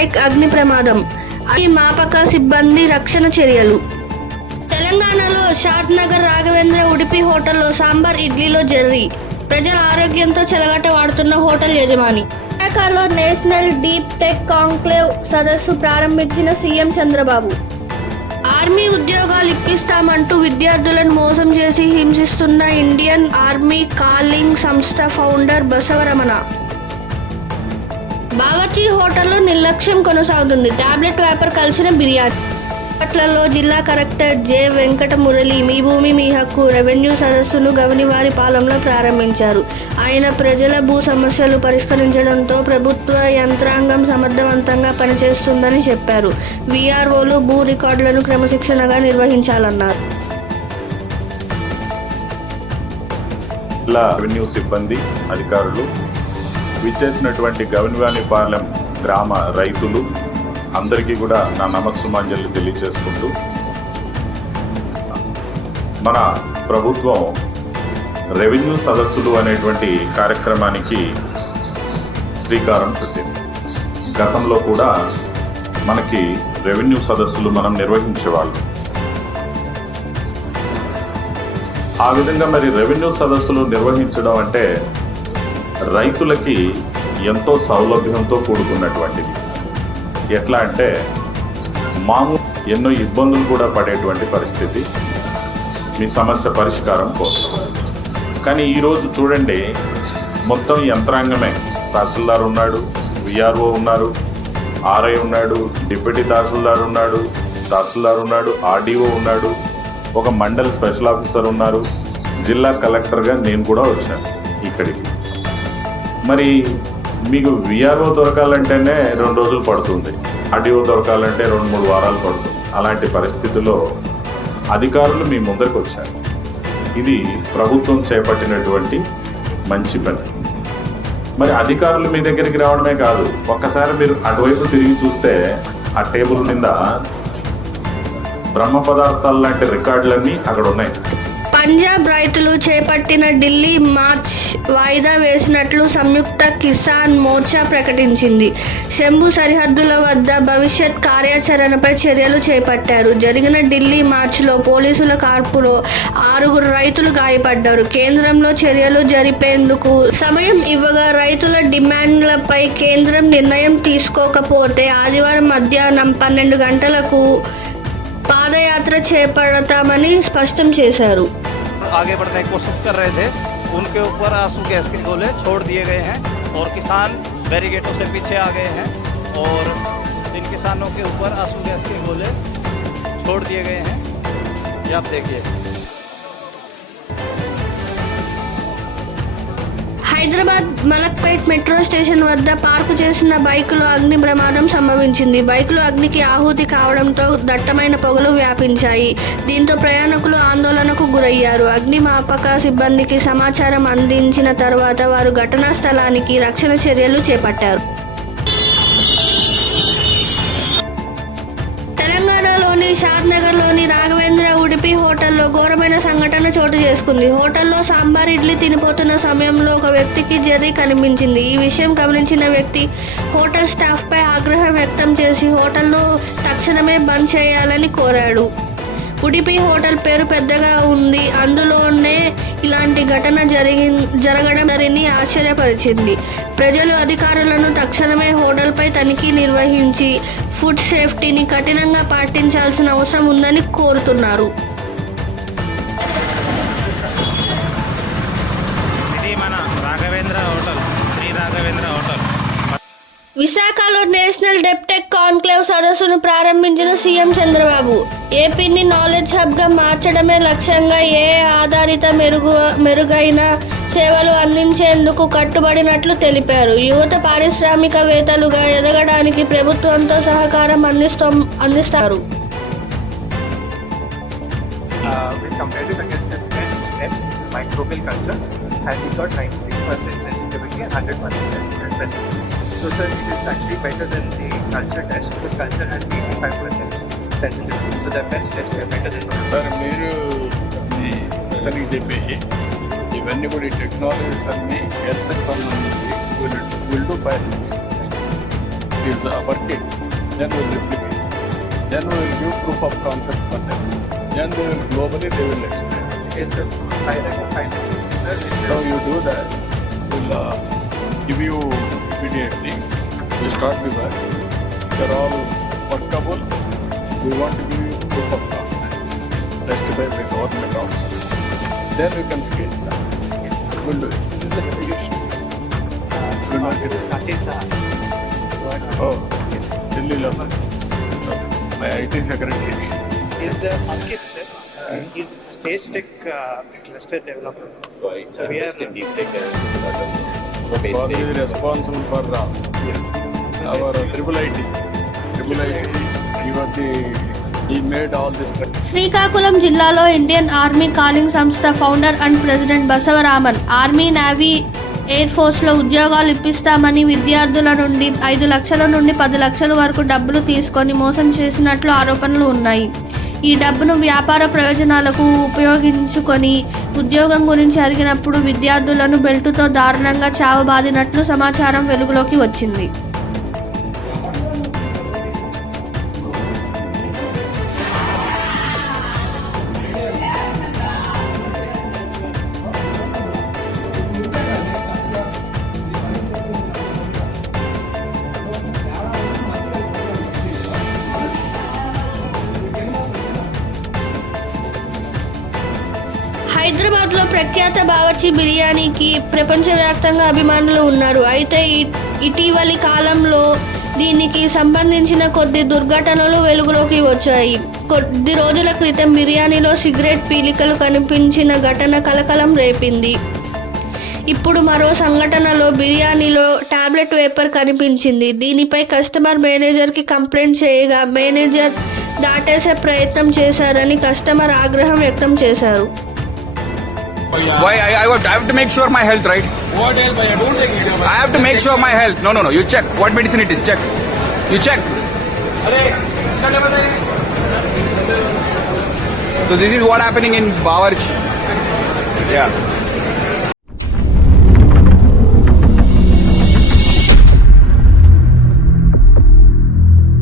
Bike అగ్ని ప్రమాదం. అవి మాపక సిబ్బంది రక్షణ చర్యలు. తెలంగాణలో షాద్ నగర్ రాఘవేంద్ర ఉడిపి హోటల్లో సాంబార్ ఇడ్లీలో జర్రీ. ప్రజల ఆరోగ్యంతో చెలగట వాడుతున్న హోటల్ యజమాని. విశాఖలో నేషనల్ డీప్ టెక్ కాంక్లేవ్ సదస్సు ప్రారంభించిన సీఎం చంద్రబాబు. ఆర్మీ ఉద్యోగాలు ఇప్పిస్తామంటూ విద్యార్థులను మోసం చేసి హింసిస్తున్న ఇండియన్ ఆర్మీ కాలింగ్ సంస్థ ఫౌండర్ బసవరమణ. బావర్చి హోటల్లో నిర్లక్ష్యం కొనసాగుతుంది. టాబ్లెట్ వ్యాపార్ కలిసిన బిర్యానీ. పట్లలో జిల్లా కలెక్టర్ జె. వెంకట మురళి మీ భూమి మీ హక్కు రెవెన్యూ సదస్సును గవనివారి పాలనలో ప్రారంభించారు. ఆయన ప్రజల భూ సమస్యలు పరిష్కరించడంతో ప్రభుత్వ యంత్రాంగం సమర్థవంతంగా పనిచేస్తుందని చెప్పారు. వీఆర్ఓలు భూ రికార్డులను క్రమశిక్షణగా నిర్వహించాలన్నారు. రెవెన్యూ సిబ్బంది అధికారులు విచ్చేసినటువంటి గవనివాణిపాలెం గ్రామ రైతులు అందరికీ కూడా నా నమస్సుమాంజలి తెలియజేసుకుంటూ మన ప్రభుత్వం రెవెన్యూ సదస్సులు అనేటువంటి కార్యక్రమానికి శ్రీకారం చుట్టింది. గతంలో కూడా మనకి రెవెన్యూ సదస్సులు మనం నిర్వహించేవాళ్ళు. ఆ విధంగా మరి రెవెన్యూ సదస్సులు నిర్వహించడం అంటే రైతులకి ఎంతో సౌలభ్యంతో కూడుకున్నటువంటిది. ఎట్లా అంటే మామూలు ఎన్నో ఇబ్బందులు కూడా పడేటువంటి పరిస్థితి మీ సమస్య పరిష్కారం కోసం. కానీ ఈరోజు చూడండి మొత్తం యంత్రాంగమే. తహసీల్దార్ ఉన్నాడు విఆర్ఓ ఉన్నారు ఆర్ఐ ఉన్నాడు డిప్యూటీ తహసీల్దార్ ఉన్నాడు తహసీల్దార్ ఉన్నాడు ఆర్డీఓ ఉన్నాడు ఒక మండల్ స్పెషల్ ఆఫీసర్ ఉన్నారు జిల్లా కలెక్టర్గా నేను కూడా వచ్చాను ఇక్కడికి. మరి మీకు విఆర్ఓ దొరకాలంటేనే రెండు రోజులు పడుతుంది. ఆర్డీఓ దొరకాలంటే రెండు మూడు వారాలు పడుతుంది. అలాంటి పరిస్థితుల్లో అధికారులు మీ ముందరికి వచ్చారు. ఇది ప్రభుత్వం చేపట్టినటువంటి మంచి పని. మరి అధికారులు మీ దగ్గరికి రావడమే కాదు ఒక్కసారి మీరు అటువైపు తిరిగి చూస్తే ఆ టేబుల్ మీద బ్రహ్మ పదార్థాలు లాంటి రికార్డులన్నీ అక్కడ ఉన్నాయి. పంజాబ్ రైతులు చేపట్టిన ఢిల్లీ మార్చ్ వాయిదా వేసినట్లు సంయుక్త కిసాన్ మోర్చా ప్రకటించింది. శంభు సరిహద్దుల వద్ద భవిష్యత్ కార్యాచరణపై చర్యలు చేపట్టారు. జరిగిన ఢిల్లీ మార్చ్లో పోలీసుల కార్పులో ఆరుగురు రైతులు గాయపడ్డారు. కేంద్రంలో చర్యలు జరిపేందుకు సమయం ఇవ్వగా రైతుల డిమాండ్లపై కేంద్రం నిర్ణయం తీసుకోకపోతే ఆదివారం మధ్యాహ్నం పన్నెండు గంటలకు పాదయాత్ర చేపడతామని స్పష్టం చేశారు आगे बढ़ने की कोशिश कर रहे थे उनके ऊपर आंसू गैस के गोले छोड़ दिए गए हैं और किसान बैरिगेटों से पीछे आ गए हैं और इन किसानों के ऊपर आंसू गैस के गोले छोड़ दिए गए हैं ये आप देखिए హైదరాబాద్ మలక్పేట్ మెట్రో స్టేషన్ వద్ద పార్కు చేసిన బైకులో అగ్ని ప్రమాదం సంభవించింది. బైకులు అగ్నికి ఆహుతి కావడంతో దట్టమైన పొగలు వ్యాపించాయి. దీంతో ప్రయాణికులు ఆందోళనకు గురయ్యారు. అగ్నిమాపక సిబ్బందికి సమాచారం అందించిన తర్వాత వారు ఘటనా స్థలానికి రక్షణ చర్యలు చేపట్టారు. తెలంగాణలోని షాద్ నగర్లోని రాఘవేంద్ర ఉడిపి హోటల్లో ఘోరమైన సంఘటన చోటు చేసుకుంది. హోటల్లో సాంబార్ ఇడ్లీ తినిపోతున్న సమయంలో ఒక వ్యక్తికి జెర్రీ కనిపించింది. ఈ విషయం గమనించిన వ్యక్తి హోటల్ స్టాఫ్పై ఆగ్రహం వ్యక్తం చేసి హోటల్ను తక్షణమే బంద్ చేయాలని కోరాడు. ఉడిపి హోటల్ పేరు పెద్దగా ఉంది. అందులోనే ఇలాంటి ఘటన జరిగి జరగడం వారిని ఆశ్చర్యపరిచింది. ప్రజలు అధికారులను తక్షణమే హోటల్పై తనిఖీ నిర్వహించి ఫుడ్ సేఫ్టీని కఠినంగా పాటించాల్సిన అవసరం ఉందని కోరుతున్నారు. విశాఖలో నేషనల్ డెప్టెక్ కాన్క్లేవ్ సదస్సును ప్రారంభించిన సీఎం చంద్రబాబు. ఏపీని నాలెడ్జ్ హబ్గా మార్చడమే లక్ష్యంగా ఏ ఆధారిత మెరుగు మెరుగైన సేవలు అందించేందుకు కట్టుబడినట్లు తెలిపారు. యువత పారిశ్రామికవేత్తలుగా ఎదగడానికి ప్రభుత్వంతో సహకారం అందిస్తాం అందిస్తారు. Uh, we compared it against the best test, which is microbial culture, and we got 96% sensitivity and 100% sensitivity specificity. So, sir, it is actually better than the culture test because culture has 85% sensitivity. So, the best test is better than. Sir మీరు ఈ అతనికి చెప్పేసి ఇవన్నీ కూడా ఈ technologies అన్ని హెల్త్కి సంబంధించి will will do fine is uh, working, then we'll replicate. Then we will give proof of concept for them. Then they will globally they will explain. Yes, sir. I second finally, sir. So you do that, we'll uh, give you immediately. We start with that. They're all workable. We want to give you proof of concept. Testified by government also. Then we can scale that. We'll do it. This is a mitigation. We'll not get it. Sachi sir. Oh, Delhi level. My IT secretary. is uh, Ankit sir. Uh, he's Space Tech uh, cluster developer. So I So we are- understand deep tech as sort of For space the Srikakulam జిల్లాలో Indian army calling సంస్థ founder and president Basavaraman army navy air ఫోర్స్లో ఉద్యోగాలు ఇప్పిస్తామని విద్యార్థుల నుండి ఐదు లక్షల నుండి పది లక్షల వరకు డబ్బులు తీసుకొని మోసం చేసినట్లు ఆరోపణలు ఉన్నాయి. ఈ డబ్బును వ్యాపార ప్రయోజనాలకు ఉపయోగించుకొని ఉద్యోగం గురించి అడిగినప్పుడు విద్యార్థులను బెల్టుతో దారుణంగా చావబాదినట్లు సమాచారం వెలుగులోకి వచ్చింది. హైదరాబాద్లో ప్రఖ్యాత బావర్చి బిర్యానీకి ప్రపంచవ్యాప్తంగా అభిమానులు ఉన్నారు. అయితే ఇటీవలి కాలంలో దీనికి సంబంధించిన కొద్ది దుర్ఘటనలు వెలుగులోకి వచ్చాయి. కొద్ది రోజుల క్రితం బిర్యానీలో సిగరెట్ పీలికలు కనిపించిన ఘటన కలకలం రేపింది. ఇప్పుడు మరో సంఘటనలో బిర్యానీలో టాబ్లెట్ వేపర్ కనిపించింది. దీనిపై కస్టమర్ మేనేజర్కి కంప్లైంట్ చేయగా మేనేజర్ దాటేసే ప్రయత్నం చేశారని కస్టమర్ ఆగ్రహం వ్యక్తం చేశారు. Why I, I, have- I have to make sure my health, right? What else? I don't take it. I have to make sure my health. No, no, no. You check what medicine it is. Check. You check. So this is what happening in Bawarch. Yeah.